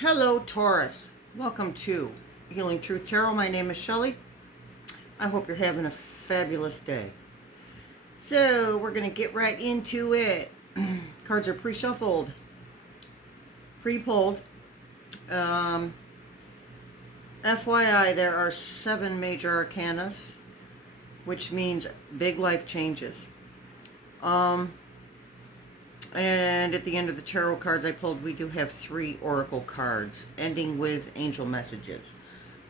Hello, Taurus. Welcome to Healing Truth Tarot. My name is Shelley. I hope you're having a fabulous day. So, we're going to get right into it. Cards are pre-shuffled, pre-pulled. FYI, there are 7 major arcanas, which means big life changes. And at the end of the tarot cards I pulled, we do have 3 oracle cards, ending with angel messages.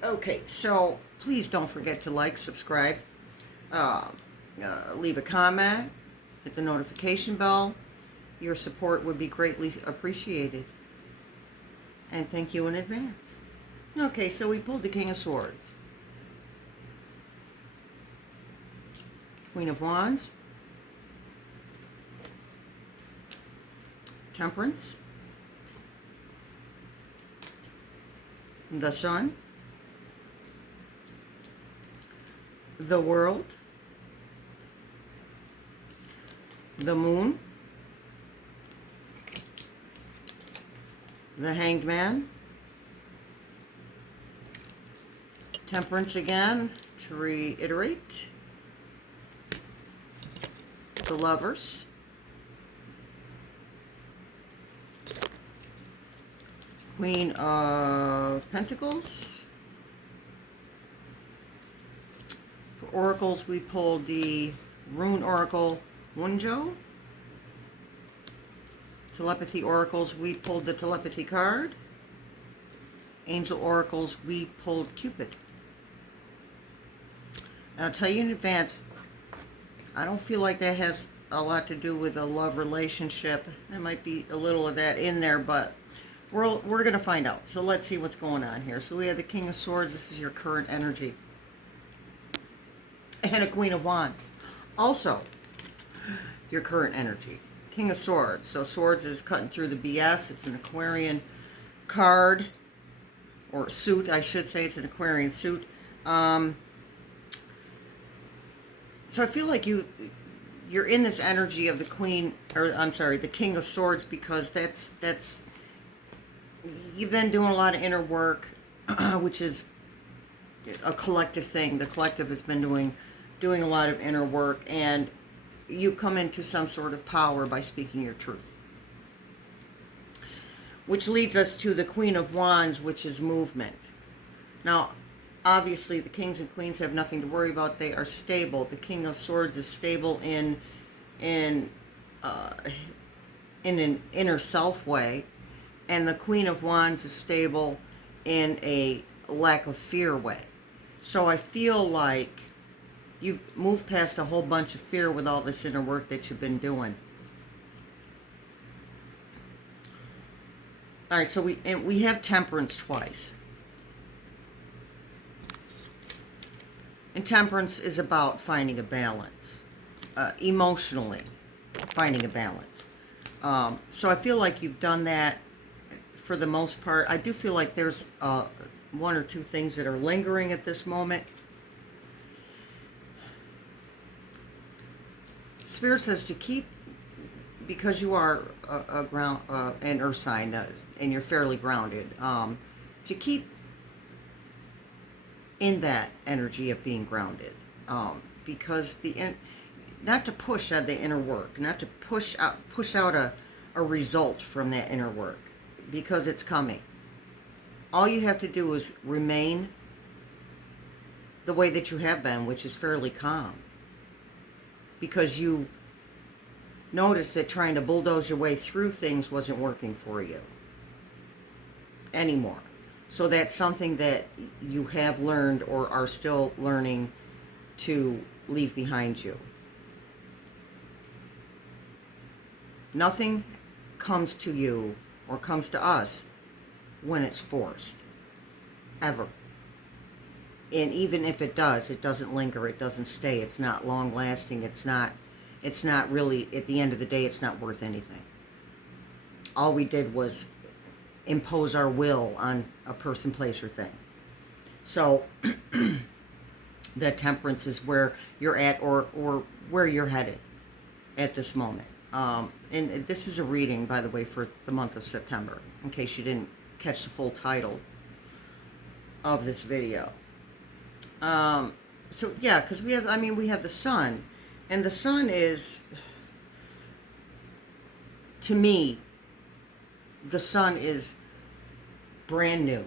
Okay, so please don't forget to like, subscribe, leave a comment, hit the notification bell. Your support would be greatly appreciated. And thank you in advance. Okay, so we pulled the King of Swords, Queen of Wands, Temperance, the Sun, the World, the Moon, the Hanged Man, Temperance again, to reiterate, the Lovers, Queen of Pentacles. For oracles, we pulled the Rune Oracle Wunjo. Telepathy oracles, we pulled the Telepathy card. Angel oracles, we pulled Cupid. I'll tell you in advance, I don't feel like that has a lot to do with a love relationship. There might be a little of that in there, but we're going to find out. So let's see what's going on here. So we have the King of Swords. This is your current energy. And a Queen of Wands. Also, your current energy. King of Swords. So Swords is cutting through the BS. It's an Aquarian card. Or suit, I should say. It's an Aquarian suit. So I feel like you're in this energy of the Queen, or I'm sorry, the King of Swords, because that's you've been doing a lot of inner work, which is a collective thing. The collective has been doing a lot of inner work, and you've come into some sort of power by speaking your truth. Which leads us to the Queen of Wands, which is movement. Now, obviously, the kings and queens have nothing to worry about. They are stable. The King of Swords is stable in an inner self way. And the Queen of Wands is stable in a lack of fear way. So I feel like you've moved past a whole bunch of fear with all this inner work that you've been doing. All right, so we have Temperance twice. And Temperance is about finding a balance, emotionally finding a balance. So I feel like you've done that for the most part. I do feel like there's 1 or 2 things that are lingering at this moment. Spirit says to keep, because you are a ground, an earth sign, and you're fairly grounded, to keep in that energy of being grounded, because not to push out the inner work, not to push out a result from that inner work, because it's coming. All you have to do is remain the way that you have been, which is fairly calm, because you noticed that trying to bulldoze your way through things wasn't working for you anymore. So that's something that you have learned or are still learning to leave behind you. Nothing comes to you or comes to us when it's forced, ever. And even if it does, it doesn't linger, it doesn't stay, it's not long lasting, it's not really, at the end of the day, it's not worth anything. All we did was impose our will on a person, place, or thing. So the Temperance is where you're at, or where you're headed at this moment. And this is a reading, by the way, for the month of September, in case you didn't catch the full title of this video. So yeah, because we have the sun, and the sun is, to me, the sun is brand new.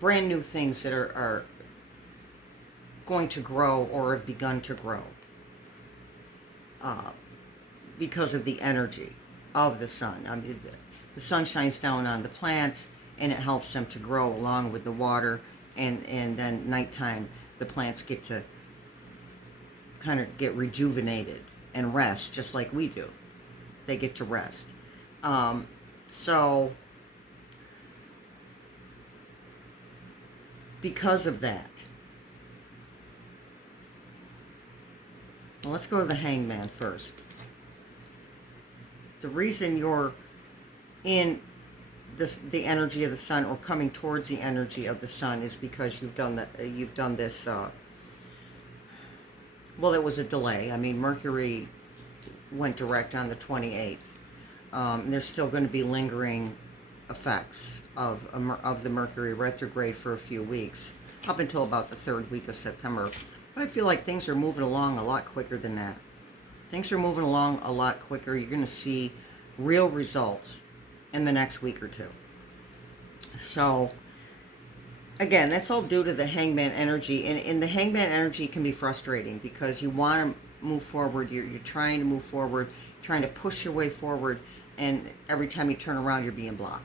Brand new things that are going to grow or have begun to grow because of the energy of the sun. I mean, the sun shines down on the plants and it helps them to grow along with the water, and then nighttime the plants get to kind of get rejuvenated and rest just like we do. They get to rest. So because of that, well, let's go to the Hangman first. The reason you're in the energy of the sun, or coming towards the energy of the sun, is because you've done this. Well, it was a delay. I mean, Mercury went direct on the 28th. There's still going to be lingering effects of the Mercury retrograde for a few weeks, up until about the third week of September. But I feel like things are moving along a lot quicker than that. Things are moving along a lot quicker. You're going to see real results in the next week or two. So, again, that's all due to the Hangman energy. And the Hangman energy can be frustrating because you want to move forward. You're trying to move forward, trying to push your way forward. And every time you turn around, you're being blocked.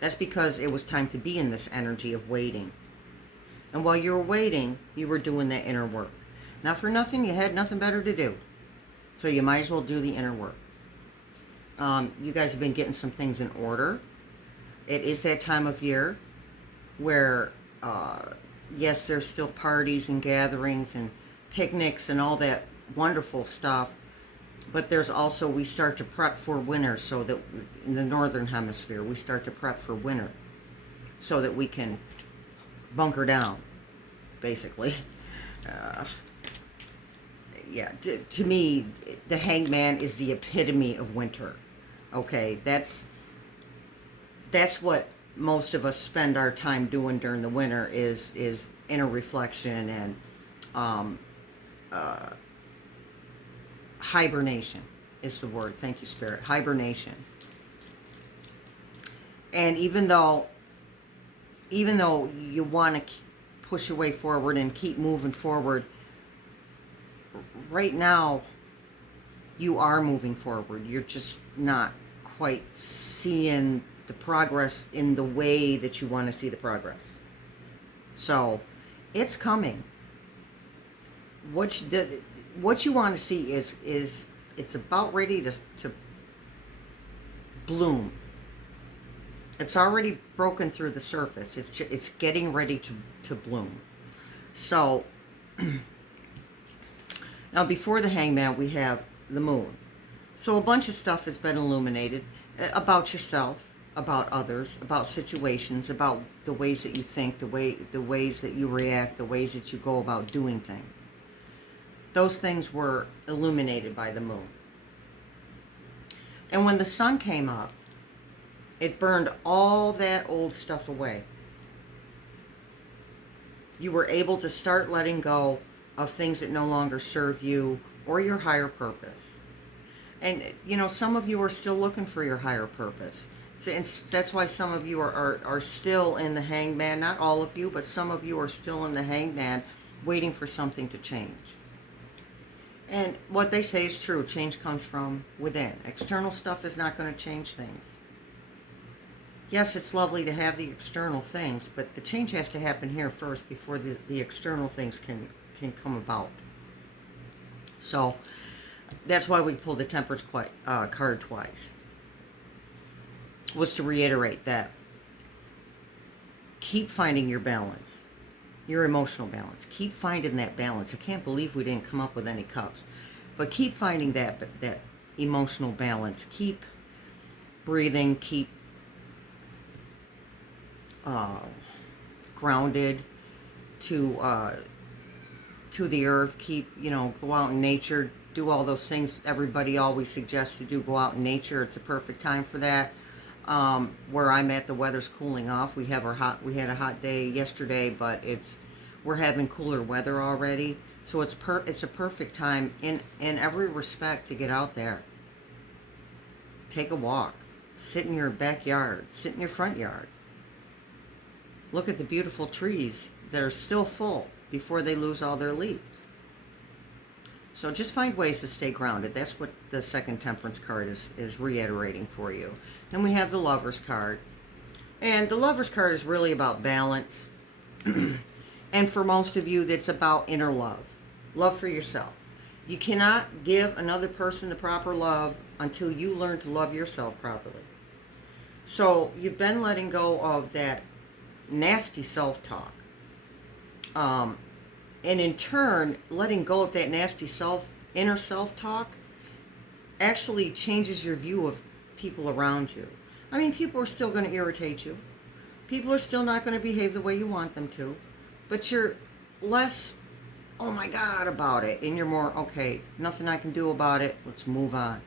That's because it was time to be in this energy of waiting. And while you were waiting, you were doing that inner work. Not for nothing, you had nothing better to do. So you might as well do the inner work. You guys have been getting some things in order. It is that time of year where, yes, there's still parties and gatherings and picnics and all that wonderful stuff. But there's also, we start to prep for winter, so that in the northern hemisphere, we start to prep for winter so that we can bunker down, basically. Yeah, to me, the Hangman is the epitome of winter. Okay, that's what most of us spend our time doing during the winter, is inner reflection and hibernation is the word. Thank you, Spirit. Hibernation. And even though you want to push your way forward and keep moving forward, right now you are moving forward. You're just not quite seeing the progress in the way that you want to see the progress. So it's coming. What you want to see is it's about ready to bloom. It's already broken through the surface. It's getting ready to bloom. So now, before the Hangman, we have the moon. So a bunch of stuff has been illuminated about yourself, about others, about situations, about the ways that you think, the ways that you react, the ways that you go about doing things. Those things were illuminated by the moon. And when the sun came up, it burned all that old stuff away. You were able to start letting go of things that no longer serve you or your higher purpose. And, some of you are still looking for your higher purpose. And that's why some of you are still in the Hangman. Not all of you, but some of you are still in the Hangman, waiting for something to change. And what they say is true. Change comes from within. External stuff is not going to change things. Yes, it's lovely to have the external things, but the change has to happen here first before the external things can come about. So that's why we pulled the Temperance card twice. Was to reiterate that. Keep finding your balance, your emotional balance. Keep finding that balance. I can't believe we didn't come up with any cups. But keep finding that emotional balance. Keep breathing. Keep grounded to the earth. Keep, go out in nature. do all those things everybody always suggests to do. Go out in nature. It's a perfect time for that. Where I'm at, the weather's cooling off. We had a hot day yesterday, but we're having cooler weather already. So it's a perfect time in every respect to get out there. Take a walk. Sit in your backyard. Sit in your front yard. Look at the beautiful trees that are still full before they lose all their leaves. So just find ways to stay grounded. That's what the second Temperance card is reiterating for you. Then we have the Lover's card. And the Lover's card is really about balance. And for most of you, that's about inner love. Love for yourself. You cannot give another person the proper love until you learn to love yourself properly. So you've been letting go of that nasty self-talk. And in turn, letting go of that nasty inner self-talk actually changes your view of people around you. I mean, people are still going to irritate you. People are still not going to behave the way you want them to. But you're less, oh my God, about it. And you're more, okay, nothing I can do about it. Let's move on.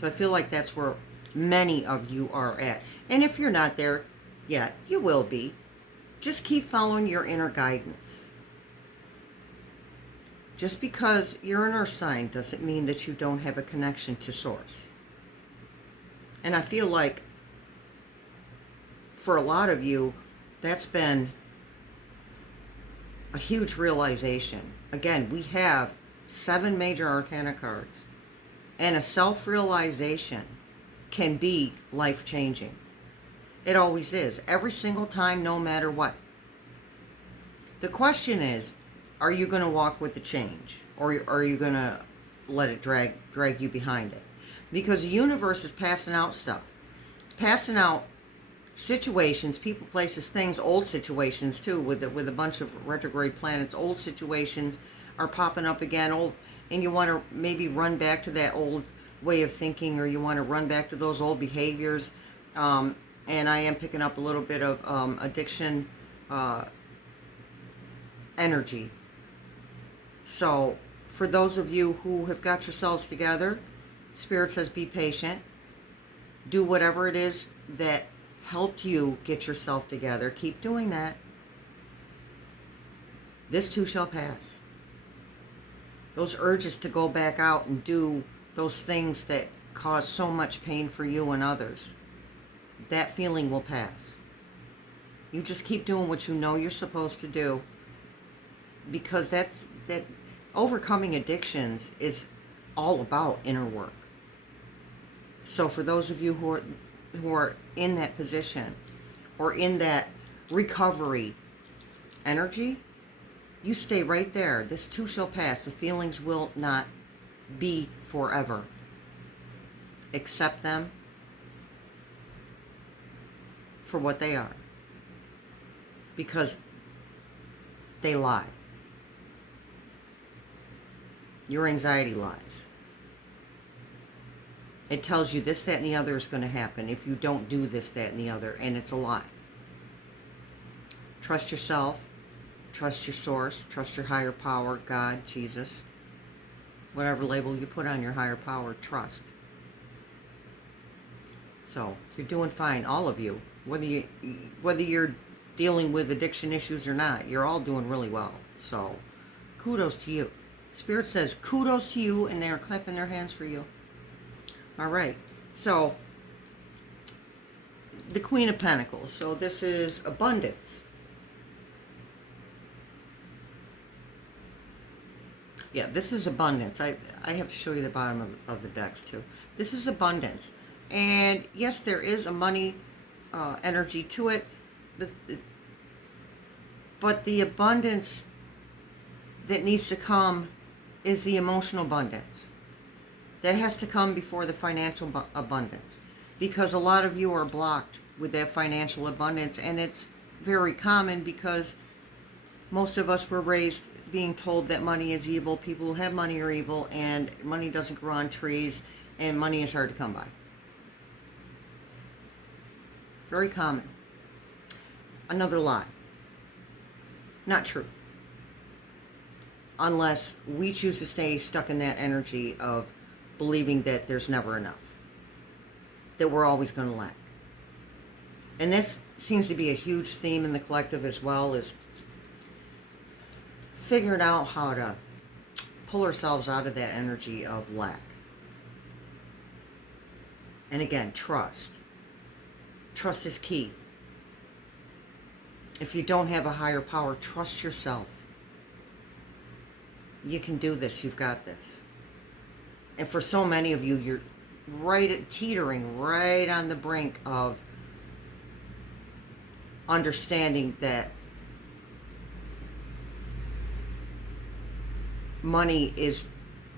So I feel like that's where many of you are at. And if you're not there yet, you will be. Just keep following your inner guidance. Just because you're an earth sign doesn't mean that you don't have a connection to source. And I feel like for a lot of you, that's been a huge realization. Again, we have 7 major arcana cards, and a self-realization can be life-changing. It always is. Every single time, no matter what. The question is, are you going to walk with the change? Or are you going to let it drag you behind it? Because the universe is passing out stuff. It's passing out situations, people, places, things, old situations too, with a bunch of retrograde planets. Old situations are popping up again, and you want to maybe run back to that old way of thinking, or you want to run back to those old behaviors. And I am picking up a little bit of addiction energy. So for those of you who have got yourselves together, Spirit says be patient. Do whatever it is that helped you get yourself together. Keep doing that. This too shall pass. Those urges to go back out and do those things that cause so much pain for you and others, that feeling will pass. You just keep doing what you know you're supposed to do, because that overcoming addictions is all about inner work. So for those of you who are in that position or in that recovery energy, you stay right there. This too shall pass. The feelings will not be forever. Accept them for what they are, because they lie. Your anxiety lies. It tells you this, that, and the other is going to happen if you don't do this, that, and the other, and it's a lie. Trust yourself. Trust your source. Trust your higher power, God, Jesus. Whatever label you put on your higher power, trust. So, you're doing fine, all of you. Whether you're dealing with addiction issues or not, you're all doing really well. So, kudos to you. Spirit says kudos to you, and they're clapping their hands for you. All right. So, the Queen of Pentacles. So, this is abundance. Yeah, this is abundance. I have to show you the bottom of the decks too. This is abundance. And yes, there is a money energy to it. But the abundance that needs to come is the emotional abundance. That has to come before the financial abundance. Because a lot of you are blocked with that financial abundance. And it's very common because most of us were raised being told that money is evil, people who have money are evil, and money doesn't grow on trees, and money is hard to come by. Very common. Another lie. Not true. unless we choose to stay stuck in that energy of believing that there's never enough, that we're always going to lack. And this seems to be a huge theme in the collective as well, is figuring out how to pull ourselves out of that energy of lack. And again, trust. Trust is key. If you don't have a higher power, trust yourself. You can do this. You've got this. And for so many of you, you're teetering right on the brink of understanding that money is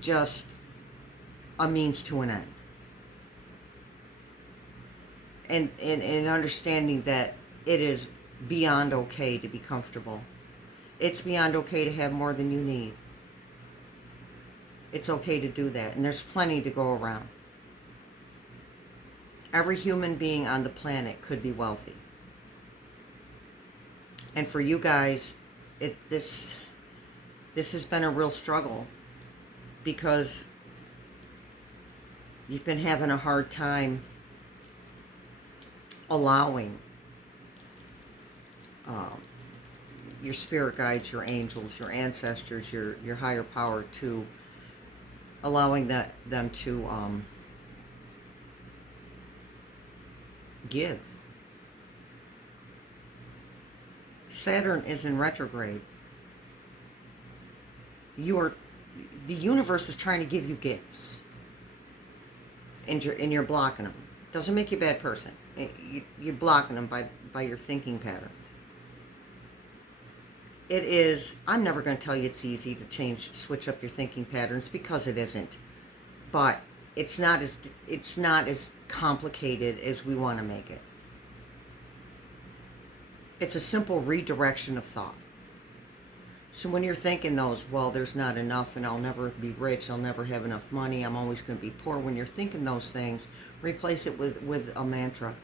just a means to an end. And understanding that it is beyond okay to be comfortable. It's beyond okay to have more than you need. It's okay to do that, and there's plenty to go around. Every human being on the planet could be wealthy. And for you guys, this has been a real struggle, because you've been having a hard time allowing your spirit guides, your angels, your ancestors, your higher power, to allowing them to give. Saturn is in retrograde. The universe is trying to give you gifts, and you're blocking them. Doesn't make you a bad person. You're blocking them by your thinking patterns. It is, I'm never going to tell you it's easy to switch up your thinking patterns, because it isn't. But it's not as complicated as we want to make it. It's a simple redirection of thought. So when you're thinking those, well, there's not enough, and I'll never be rich, I'll never have enough money, I'm always going to be poor. When you're thinking those things, replace it with a mantra.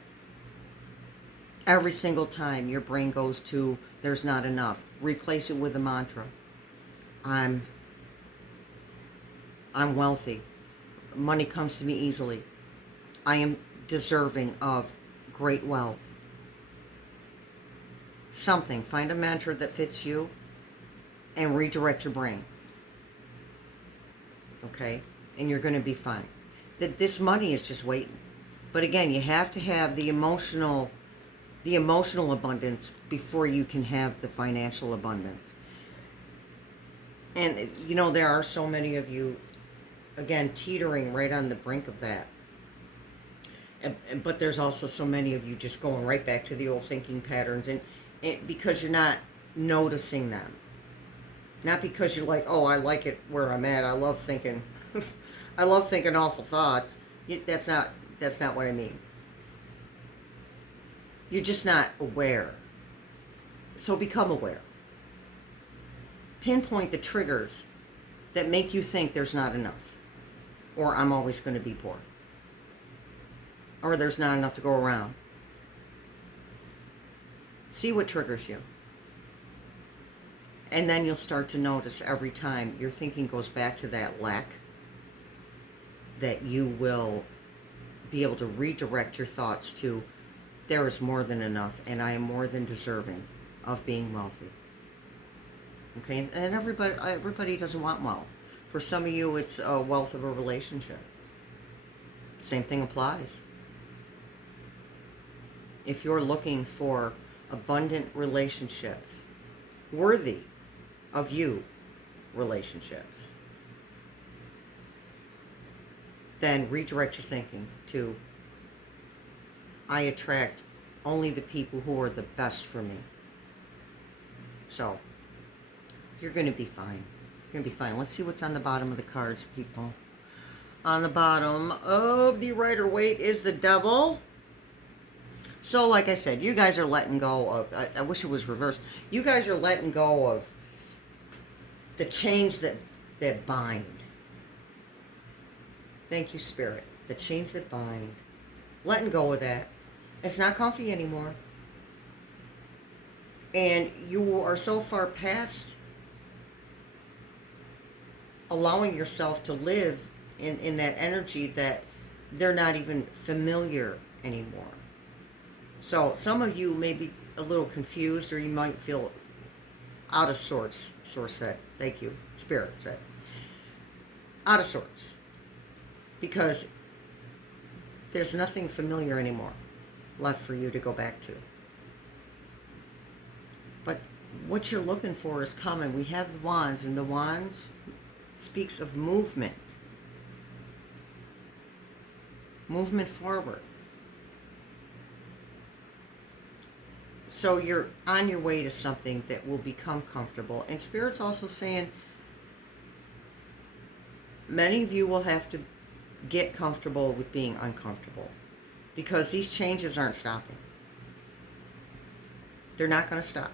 Every single time your brain goes to, there's not enough, replace it with a mantra. I'm wealthy. Money comes to me easily. I am deserving of great wealth. Something. Find a mantra that fits you and redirect your brain. Okay? And you're going to be fine. This money is just waiting. But again, you have to have the emotional abundance before you can have the financial abundance. And, there are so many of you, again, teetering right on the brink of that. But there's also so many of you just going right back to the old thinking patterns, and because you're not noticing them. Not because you're like, oh, I like it where I'm at. I love thinking. I love thinking awful thoughts. That's not what I mean. You're just not aware. So become aware. Pinpoint the triggers that make you think there's not enough, or I'm always going to be poor, or there's not enough to go around. See what triggers you. And then you'll start to notice every time your thinking goes back to that lack, that you will be able to redirect your thoughts to, there is more than enough, and I am more than deserving of being wealthy. Okay, and everybody doesn't want wealth. For some of you, it's a wealth of a relationship. Same thing applies. If you're looking for abundant relationships, worthy of you relationships, then redirect your thinking to, I attract only the people who are the best for me. So, you're going to be fine. You're going to be fine. Let's see what's on the bottom of the cards, people. On the bottom of the Rider-Waite is the Devil. So, like I said, you guys are letting go of, I wish it was reversed. You guys are letting go of the chains that bind. Thank you, Spirit. The chains that bind. Letting go of that. It's not comfy anymore. And you are so far past allowing yourself to live in that energy that they're not even familiar anymore. So some of you may be a little confused, or you might feel out of sorts. Source said, thank you. Spirit said, out of sorts. Because there's nothing familiar anymore left for you to go back to. But what you're looking for is coming. We have the wands, and the wands speaks of movement. Movement forward. So you're on your way to something that will become comfortable. And Spirit's also saying many of you will have to get comfortable with being uncomfortable, because these changes aren't stopping. They're not going to stop.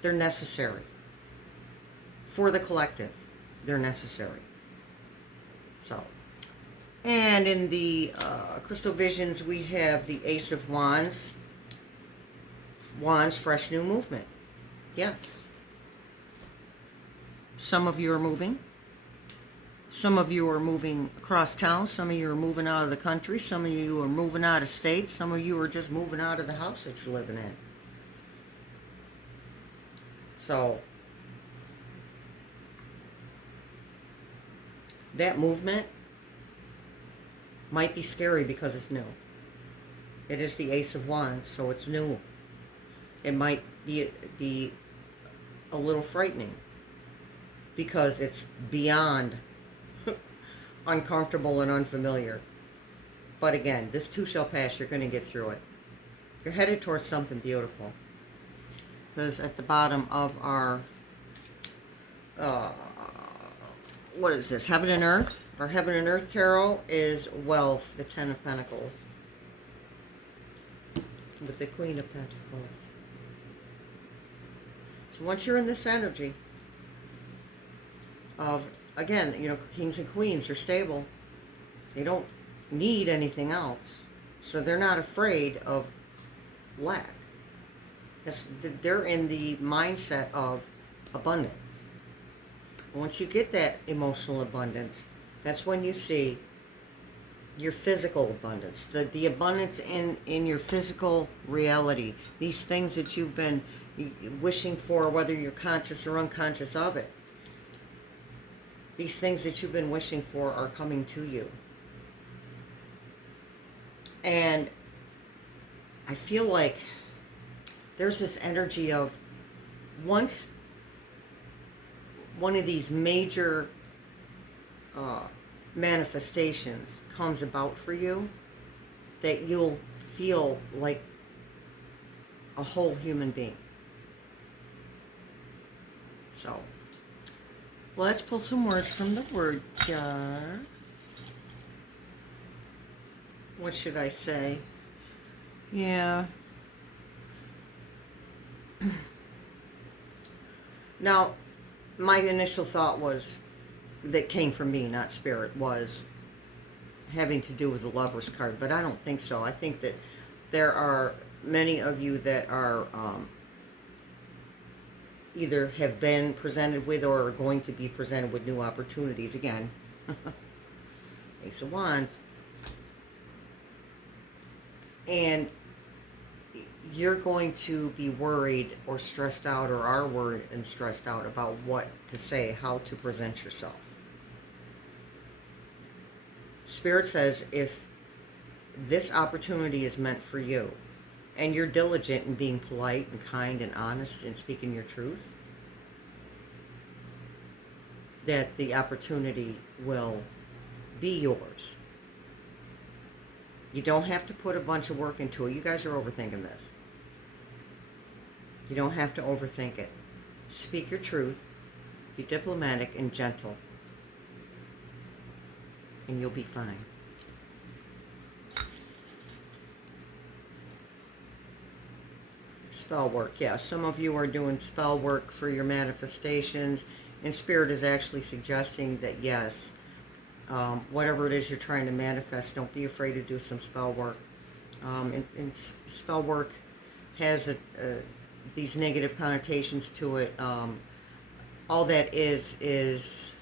They're necessary. For the collective, they're necessary. So, and in the crystal visions, we have the Ace of Wands. Wands, fresh new movement. Yes. Some of you are moving. Some of you are moving across town. Some of you are moving out of the country. Some of you are moving out of state. Some of you are just moving out of the house that you're living in. So, that movement might be scary because it's new. It is the Ace of Wands, so it's new. It might be a little frightening because it's beyond uncomfortable and unfamiliar. But again, this too shall pass. You're going to get through it. You're headed towards something beautiful. Because at the bottom of our, what is this, Heaven and Earth? Our Heaven and Earth Tarot is wealth, the Ten of Pentacles, with the Queen of Pentacles. So once you're in this energy of, again, you know, kings and queens are stable. They don't need anything else. So they're not afraid of lack. They're in the mindset of abundance. Once you get that emotional abundance, that's when you see your physical abundance, the abundance in your physical reality, these things that you've been wishing for, whether you're conscious or unconscious of it. These things that you've been wishing for are coming to you. And I feel like there's this energy of, once one of these major manifestations comes about for you, that you'll feel like a whole human being. So, let's pull some words from the word jar. What should I say? Yeah. Now, my initial thought was, that came from me, not Spirit, was having to do with the Lover's card, but I don't think so. I think that there are many of you that are either have been presented with or are going to be presented with new opportunities again. Ace of Wands. And you're going to be worried or stressed out, or are worried and stressed out about what to say, how to present yourself. Spirit says if this opportunity is meant for you, and you're diligent in being polite and kind and honest and speaking your truth, that the opportunity will be yours. You don't have to put a bunch of work into it. You guys are overthinking this. You don't have to overthink it. Speak your truth. Be diplomatic and gentle. And you'll be fine. Spell work. Yeah, some of you are doing spell work for your manifestations. And Spirit is actually suggesting that, yes, whatever it is you're trying to manifest, don't be afraid to do some spell work. And spell work has these negative connotations to it. All that is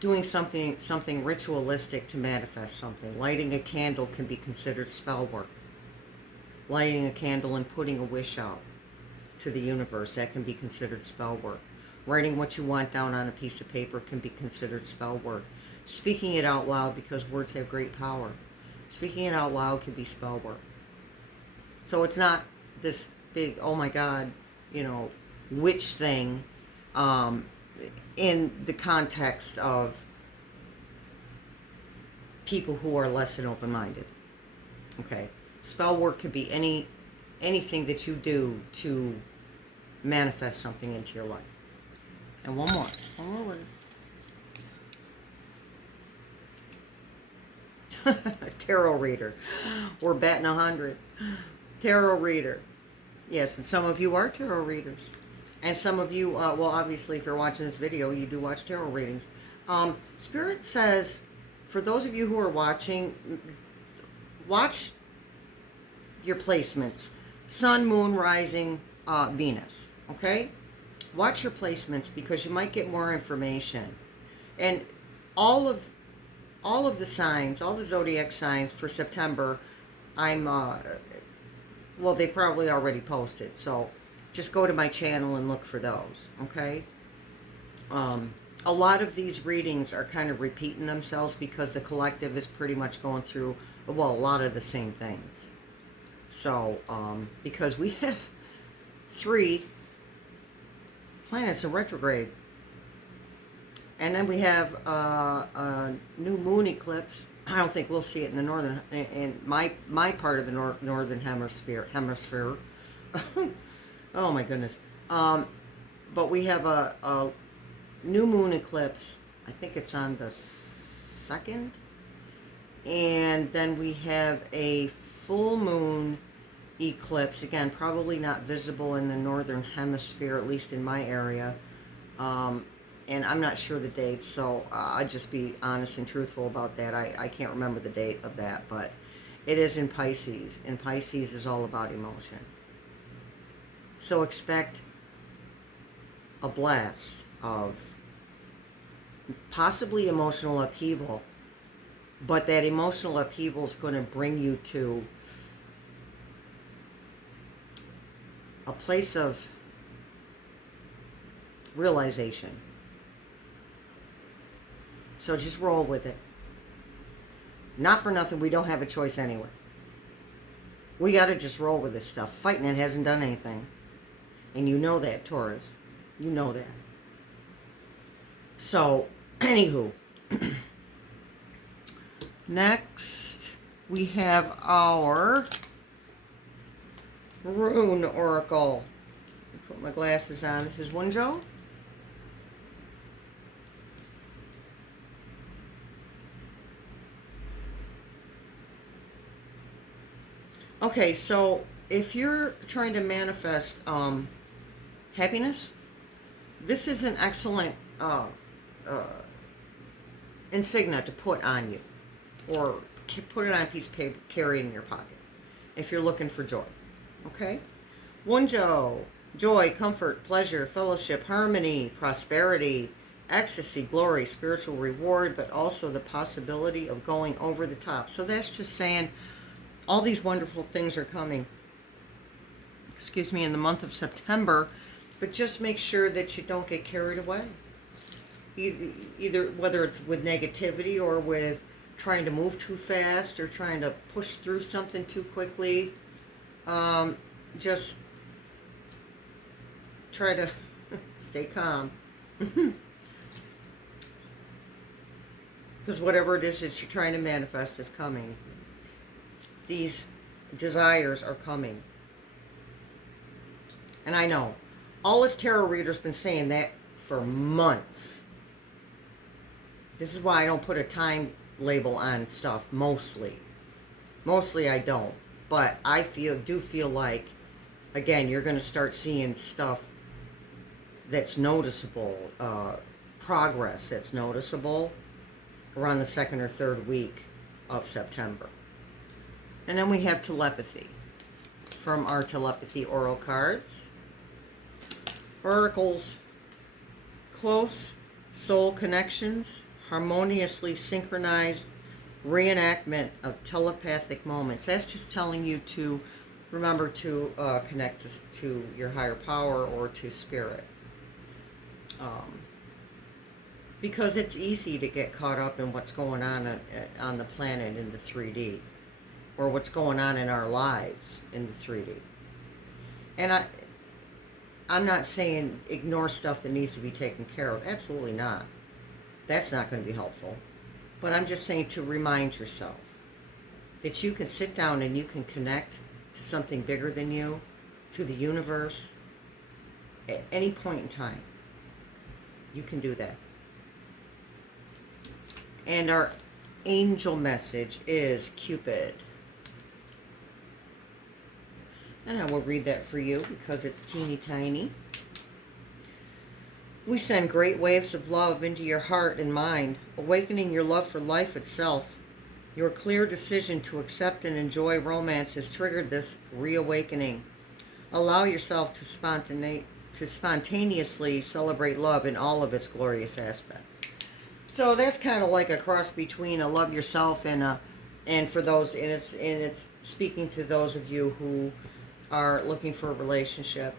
doing something ritualistic to manifest something. Lighting a candle can be considered spell work. Lighting a candle and putting a wish out to the universe, that can be considered spell work. Writing what you want down on a piece of paper can be considered spell work. Speaking it out loud, because words have great power. Speaking it out loud can be spell work. So it's not this big, oh my God, witch thing, in the context of people who are less than open-minded. Okay? Spell work could be anything that you do to manifest something into your life. And one more word. Tarot reader. We're batting 100. Tarot reader. Yes, and some of you are tarot readers. And some of you, well, obviously, if you're watching this video, you do watch tarot readings. Spirit says, for those of you who are watching, watch your placements. Sun, Moon, Rising, Venus. Okay? Watch your placements, because you might get more information. And all of the signs, all the zodiac signs for September, well, they probably already posted. So just go to my channel and look for those. Okay? A lot of these readings are kind of repeating themselves, because the collective is pretty much going through, well, a lot of the same things. So, because we have 3 planets in retrograde. And then we have a new moon eclipse. I don't think we'll see it in the northern, in my part of the northern hemisphere. Oh my goodness. But we have a new moon eclipse. I think it's on the 2nd. And then we have a full moon eclipse. Again, probably not visible in the northern hemisphere, at least in my area. And I'm not sure the date, so I'll just be honest and truthful about that. I can't remember the date of that, but it is in Pisces, and Pisces is all about emotion. So expect a blast of possibly emotional upheaval, but that emotional upheaval is going to bring you to a place of realization. So just roll with it. Not for nothing, we don't have a choice anyway. We got to just roll with this stuff. Fighting it hasn't done anything. And you know that, Taurus. You know that. So, anywho. Next, we have our Rune Oracle. Put my glasses on. This is Wunjo. Okay, so if you're trying to manifest happiness, this is an excellent insignia to put on you, or put it on a piece of paper, carry it in your pocket, if you're looking for joy. Okay? Wunjo, joy, comfort, pleasure, fellowship, harmony, prosperity, ecstasy, glory, spiritual reward, but also the possibility of going over the top. So that's just saying all these wonderful things are coming, in the month of September, but just make sure that you don't get carried away. Either whether it's with negativity or with trying to move too fast or trying to push through something too quickly. Just try to stay calm. Because whatever it is that you're trying to manifest is coming. These desires are coming. And I know, all us tarot readers been saying that for months. This is why I don't put a time label on stuff, mostly. Mostly I don't. But I do feel like, again, you're going to start seeing stuff that's noticeable, progress that's noticeable around the 2nd or 3rd week of September. And then we have telepathy from our telepathy oral cards. Oracles, close soul connections, harmoniously synchronized reenactment of telepathic moments. That's just telling you to remember to connect to your higher power or to spirit. Because it's easy to get caught up in what's going on the planet in the 3D, or what's going on in our lives in the 3D. And I'm not saying ignore stuff that needs to be taken care of. Absolutely not. That's not going to be helpful. But I'm just saying to remind yourself that you can sit down and you can connect to something bigger than you, to the universe, at any point in time. You can do that. And our angel message is Cupid. And I will read that for you because it's teeny tiny. We send great waves of love into your heart and mind, awakening your love for life itself. Your clear decision to accept and enjoy romance has triggered this reawakening. Allow yourself to spontaneously celebrate love in all of its glorious aspects. So that's kind of like a cross between a love yourself and for those, and it's speaking to those of you who are looking for a relationship.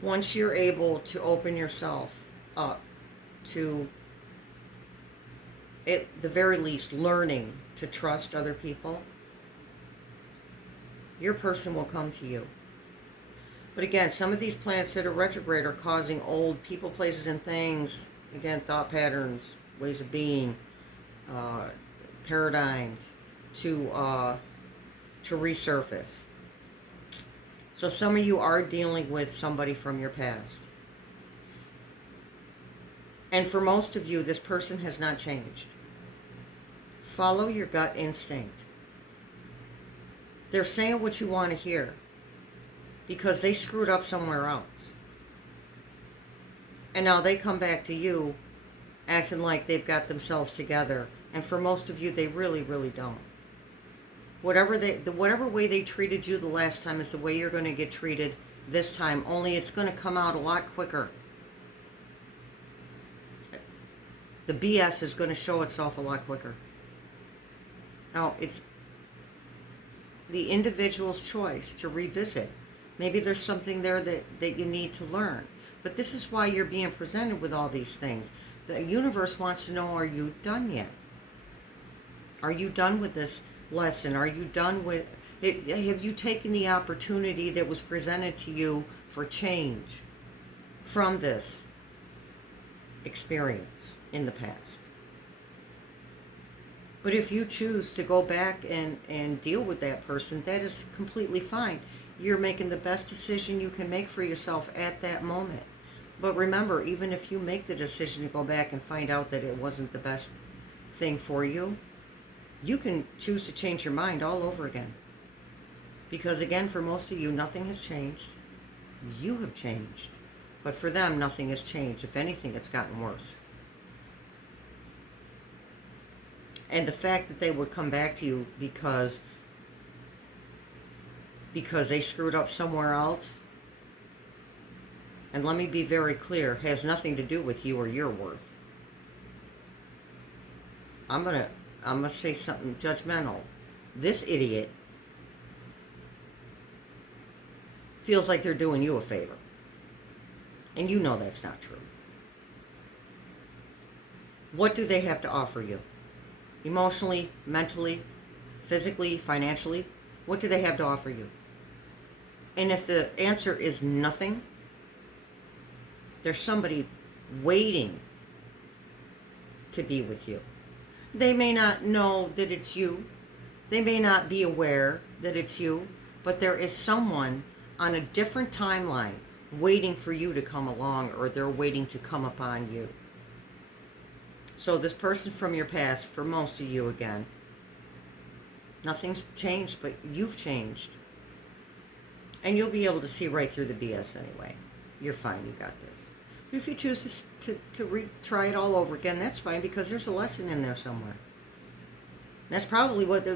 Once you're able to open yourself up to, at the very least, learning to trust other people, your person will come to you. But again, some of these planets that are retrograde are causing old people, places, and things, again, thought patterns, ways of being, paradigms to resurface. So some of you are dealing with somebody from your past. And for most of you, this person has not changed. Follow your gut instinct. They're saying what you want to hear because they screwed up somewhere else. And now they come back to you acting like they've got themselves together. And for most of you, they really, really don't. Whatever way they treated you the last time is the way you're going to get treated this time, only it's going to come out a lot quicker. The BS is going to show itself a lot quicker. Now, it's the individual's choice to revisit. Maybe there's something there that you need to learn. But this is why you're being presented with all these things. The universe wants to know, are you done yet? Are you done with this lesson? Are you done with it? Have you taken the opportunity that was presented to you for change from this experience in the past? But if you choose to go back and deal with that person, that is completely fine. You're making the best decision you can make for yourself at that moment. But remember, even if you make the decision to go back and find out that it wasn't the best thing for you, you can choose to change your mind all over again. Because again, for most of you, nothing has changed. You have changed. But for them, nothing has changed. If anything, it's gotten worse. And the fact that they would come back to you because they screwed up somewhere else, and let me be very clear, has nothing to do with you or your worth. I'm gonna say something judgmental. This idiot feels like they're doing you a favor. And you know that's not true. What do they have to offer you? Emotionally, mentally, physically, financially? What do they have to offer you? And if the answer is nothing, there's somebody waiting to be with you. They may not know that it's you. They may not be aware that it's you, but there is someone on a different timeline waiting for you to come along, or they're waiting to come upon you. So this person from your past, for most of you again, nothing's changed, but you've changed. And you'll be able to see right through the BS anyway. You're fine, you got this. But if you choose to try it all over again, that's fine, because there's a lesson in there somewhere. That's probably what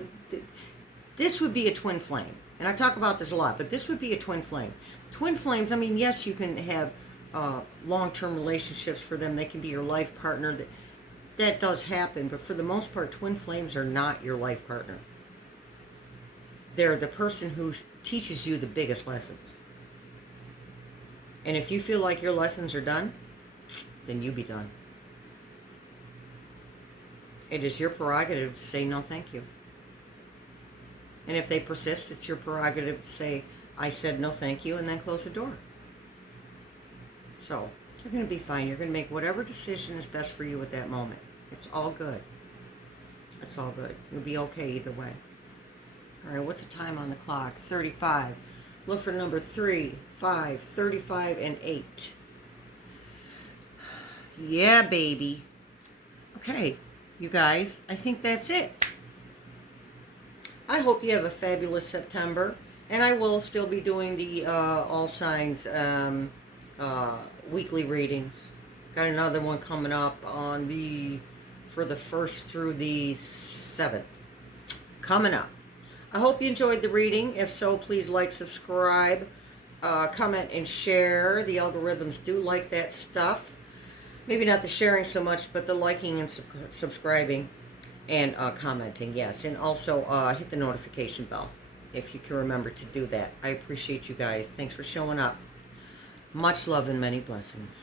this would be a twin flame. And I talk about this a lot, but this would be a twin flame. Twin flames, I mean, yes, you can have long-term relationships for them. They can be your life partner. That does happen, but for the most part, twin flames are not your life partner. They're the person who teaches you the biggest lessons. And if you feel like your lessons are done, then you be done. It is your prerogative to say no thank you. And if they persist, it's your prerogative to say, I said no thank you, and then close the door. So, you're going to be fine. You're going to make whatever decision is best for you at that moment. It's all good. It's all good. You'll be okay either way. All right, what's the time on the clock? 35. Look for number 3, 5, 35, and 8. Yeah, baby. Okay, you guys, I think that's it. I hope you have a fabulous September, and I will still be doing the All Signs weekly readings. Got another one coming up on for the 1st through the 7th. Coming up. I hope you enjoyed the reading. If so, please like, subscribe, comment, and share. The algorithms do like that stuff. Maybe not the sharing so much, but the liking and subscribing and commenting, yes. And also hit the notification bell if you can remember to do that. I appreciate you guys. Thanks for showing up. Much love and many blessings.